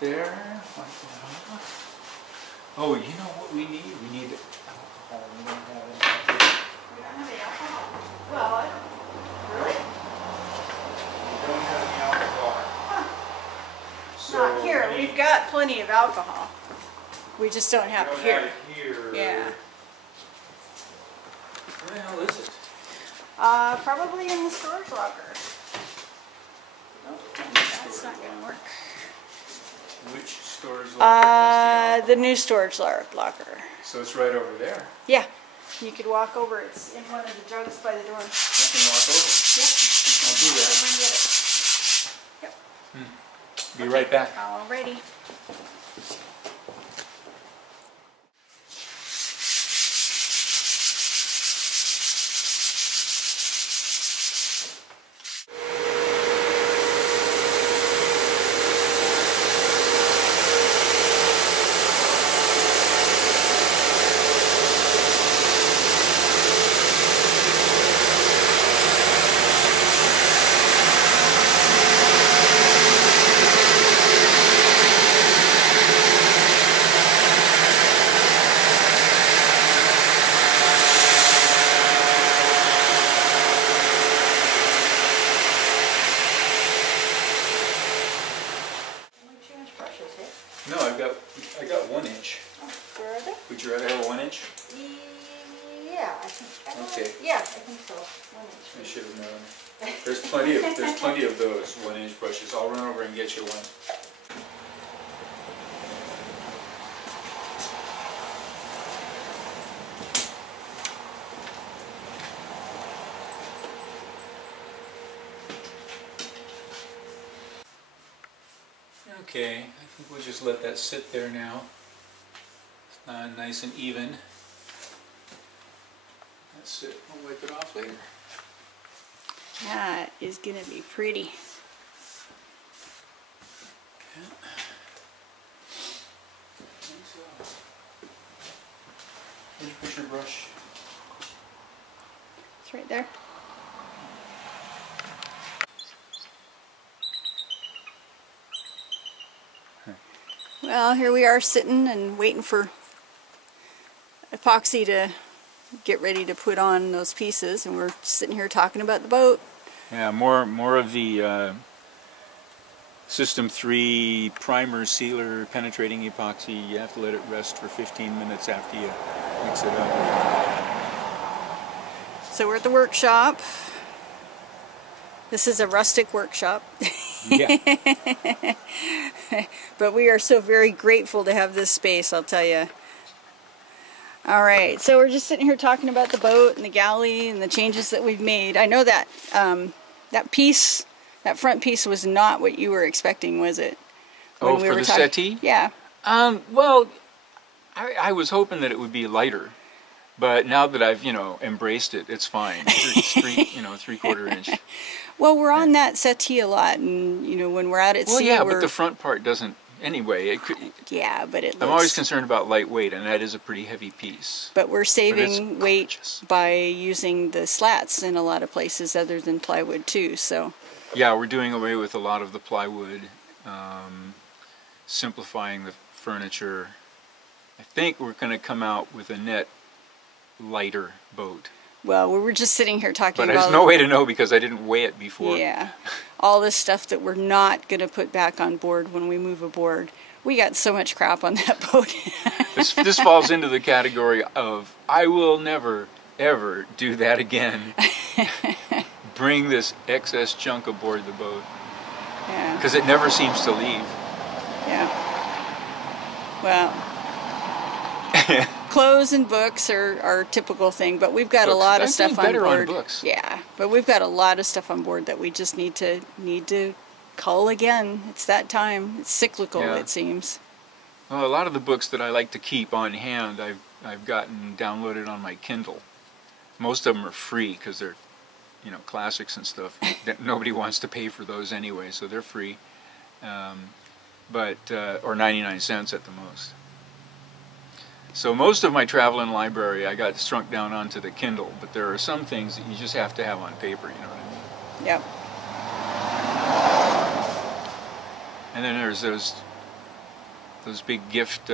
there. Wipe that off. Oh, you know what we need? We need alcohol. We don't have any. We don't have any alcohol. Well, I don't. Really? We don't have any alcohol. Huh. So Not here. We've got plenty of alcohol. We just don't have it here. Have it here. Yeah. Where the hell is it? Probably in the storage locker. Nope, that's not going to work. Which storage locker? The new storage locker. So it's right over there. Yeah. You could walk over. It's in one of the jugs by the door. I can walk over. Yep. I'll do that. Come and get it. Yep. Be right back. Alrighty. No, I got 1 inch. Oh, where are they? Would you rather have a 1 inch? Yeah, I think. Okay. Yeah, I think so. 1 inch. I should have known. There's plenty of those 1 inch brushes. I'll run over and get you one. Okay, I think we'll just let that sit there now. Nice and even. That's it. We'll wipe it off later. That is going to be pretty. Yeah. Where'd you put your brush? It's right there. Well, here we are sitting and waiting for epoxy to get ready to put on those pieces, and we're sitting here talking about the boat. Yeah, more of the System 3 primer sealer penetrating epoxy. You have to let it rest for 15 minutes after you mix it up. So we're at the workshop. This is a rustic workshop. Yeah. But we are so very grateful to have this space, I'll tell you. Alright, so we're just sitting here talking about the boat and the galley and the changes that we've made. I know that that front piece was not what you were expecting, was it? Oh, for the settee? Yeah. Well, I was hoping that it would be lighter. But now that I've, embraced it, it's fine. It's 3/4 inch. Well, we're on that settee a lot, and when we're out at sea, well, yeah, but the front part doesn't. Anyway, yeah, but I'm always concerned about lightweight, and that is a pretty heavy piece. But we're saving weight by using the slats in a lot of places other than plywood too. So. Yeah, we're doing away with a lot of the plywood, simplifying the furniture. I think we're going to come out with a net lighter boat. Well, we were just sitting here talking about... But there's no way to know because I didn't weigh it before. Yeah. All this stuff that we're not going to put back on board when we move aboard. We got so much crap on that boat. This falls into the category of, I will never, ever do that again. Bring this excess junk aboard the boat. Yeah. Because it never seems to leave. Yeah. Well... Clothes and books are a typical thing, but we've got a lot of stuff on board. On books. Yeah, but we've got a lot of stuff on board that we just need to cull again. It's that time. It's cyclical, yeah. It seems. Well, a lot of the books that I like to keep on hand, I've gotten downloaded on my Kindle. Most of them are free because they're, classics and stuff. Nobody wants to pay for those anyway, so they're free. Or 99 cents at the most. So most of my travel and library I got shrunk down onto the Kindle, but there are some things that you just have to have on paper, you know what I mean? Yep. And then there's those those big gift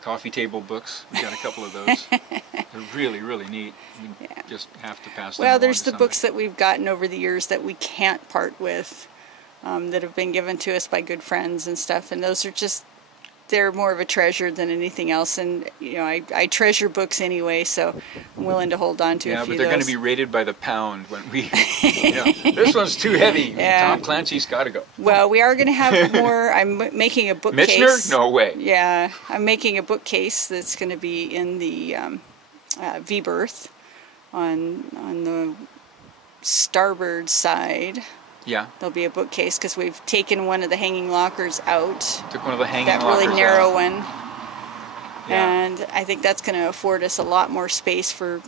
coffee table books. We got a couple of those. They're really, really neat. We just have to pass them Well, along there's to the books that we've gotten over the years that we can't part with, that have been given to us by good friends and stuff, and those are just, they're more of a treasure than anything else. And you know, I treasure books anyway, so I'm willing to hold on to a few but of they're those. going to be rated by the pound when we. This one's too heavy. Yeah. Tom Clancy's got to go. Well, we are going to have more. I'm making a bookcase. Michener? No way. Yeah, I'm making a bookcase that's going to be in the V-berth on the starboard side. Yeah. There'll be a bookcase because we've taken one of the hanging lockers out. Took one of the hanging that lockers really narrow out. one. Yeah. And I think that's going to afford us a lot more space for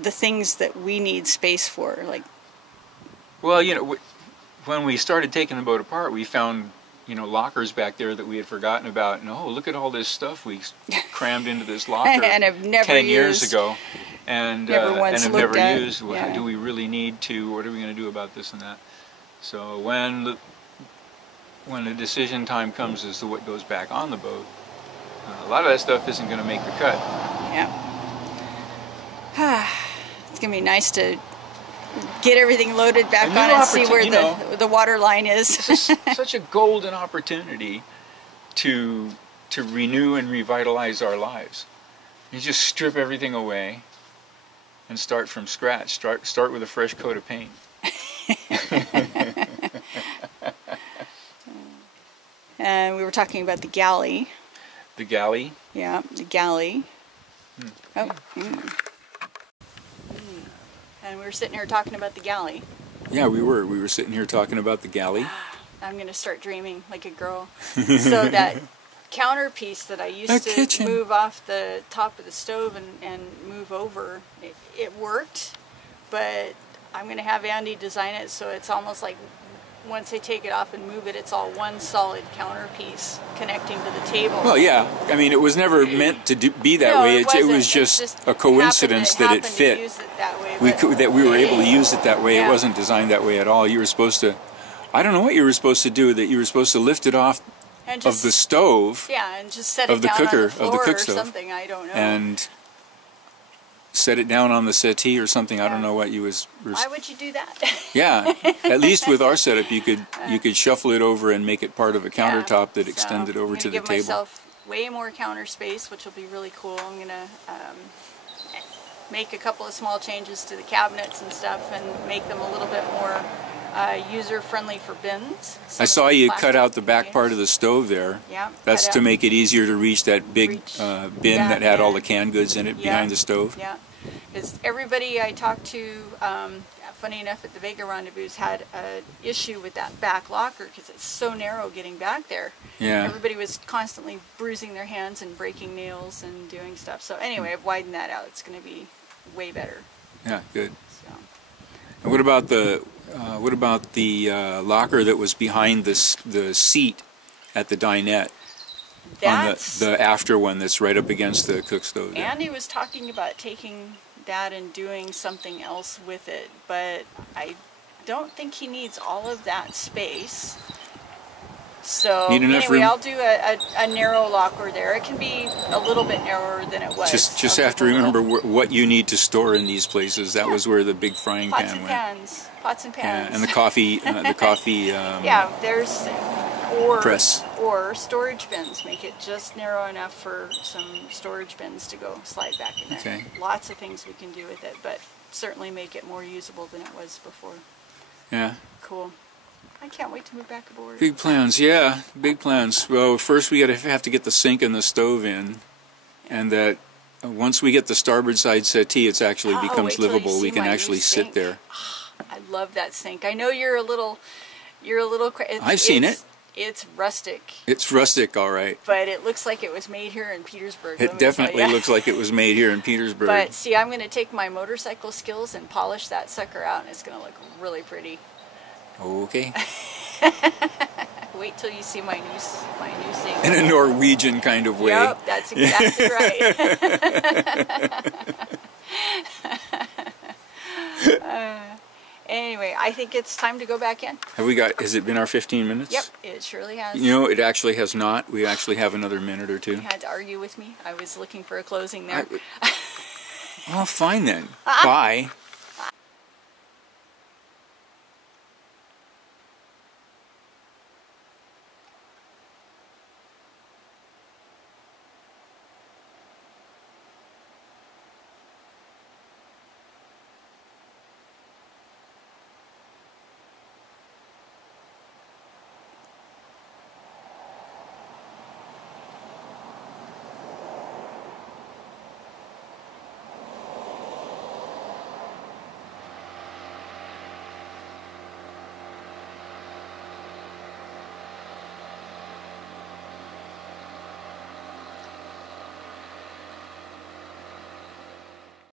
the things that we need space for. Like, well, you know, when we started taking the boat apart, we found, you know, lockers back there that we had forgotten about. And oh, look at all this stuff we crammed into this locker and have never 10 years used. ago, and Never once have looked never at. used. Well, Yeah. do we really need to? What are we going to do about this and that? So when the decision time comes as to what goes back on the boat, a lot of that stuff isn't going to make the cut. Yeah. It's going to be nice to get everything loaded back A new on and see where opportunity, the water line is. This is such a golden opportunity to renew and revitalize our lives. You just strip everything away and start from scratch. Start with a fresh coat of paint. And we were talking about the galley. The galley. Yeah, the galley. Oh. And we were sitting here talking about the galley. Yeah, we were. We were sitting here talking about the galley. I'm going to start dreaming like a girl. So that counter piece that I used to move off the top of the stove and move over, it worked, but I'm going to have Andy design it so it's almost like once I take it off and move it, it's all one solid counter piece connecting to the table. Well, yeah. I mean, it was never meant to be that way. It was just a coincidence that it fit. To use it that way, that we were able to use it that way. Yeah. It wasn't designed that way at all. You were supposed to, I don't know what you were supposed to do, that you were supposed to lift it off and just, of the stove. Yeah, and just set it of the down cooker, on the floor of the cook or stove, something, I don't know. And set it down on the settee or something. I don't know what you was. Why would you do that? Yeah, at least with our setup, you could shuffle it over and make it part of a countertop that extended over to the give table. Myself way more counter space, which will be really cool. I'm gonna make a couple of small changes to the cabinets and stuff, and make them a little bit more user-friendly for bins. I saw you cut out the back part of the stove there. Yeah. That's to make it easier to reach that big bin that had all the canned goods in it behind the stove. Yeah, because everybody I talked to, funny enough, at the Vega Rendezvous had an issue with that back locker because it's so narrow getting back there. Yeah. Everybody was constantly bruising their hands and breaking nails and doing stuff. So anyway, I've widened that out. It's going to be way better. Yeah, good. So. And what about the locker that was behind the seat at the dinette? That's, on the after one that's right up against the cook stove. Andy was talking about taking that and doing something else with it, but I don't think he needs all of that space. So anyway, I'll do a narrow locker there. It can be a little bit narrower than it was. Just have to remember what you need to store in these places. That was where the big frying pan went. Pots and pans. Yeah, and the coffee, yeah, there's press. Or storage bins. Make it just narrow enough for some storage bins to go slide back in there. Okay. Lots of things we can do with it, but certainly make it more usable than it was before. Yeah. Cool. I can't wait to move back aboard. Big plans, yeah, big plans. Well, first we have to get the sink and the stove in, and that once we get the starboard side settee, it actually becomes livable. We can actually sit there. I love that sink. I know you're a little. I've seen it. It's rustic. It's rustic, all right. But it looks like it was made here in Petersburg. It definitely looks like it was made here in Petersburg. But see, I'm going to take my motorcycle skills and polish that sucker out, and it's going to look really pretty. Okay. Wait till you see my new sink. In a Norwegian kind of way. Yep, that's exactly right. Anyway, I think it's time to go back in. Have we got, has it been our 15 minutes? Yep, it surely has. You know, it actually has not. We actually have another minute or two. You had to argue with me. I was looking for a closing there. Well, fine then. Bye.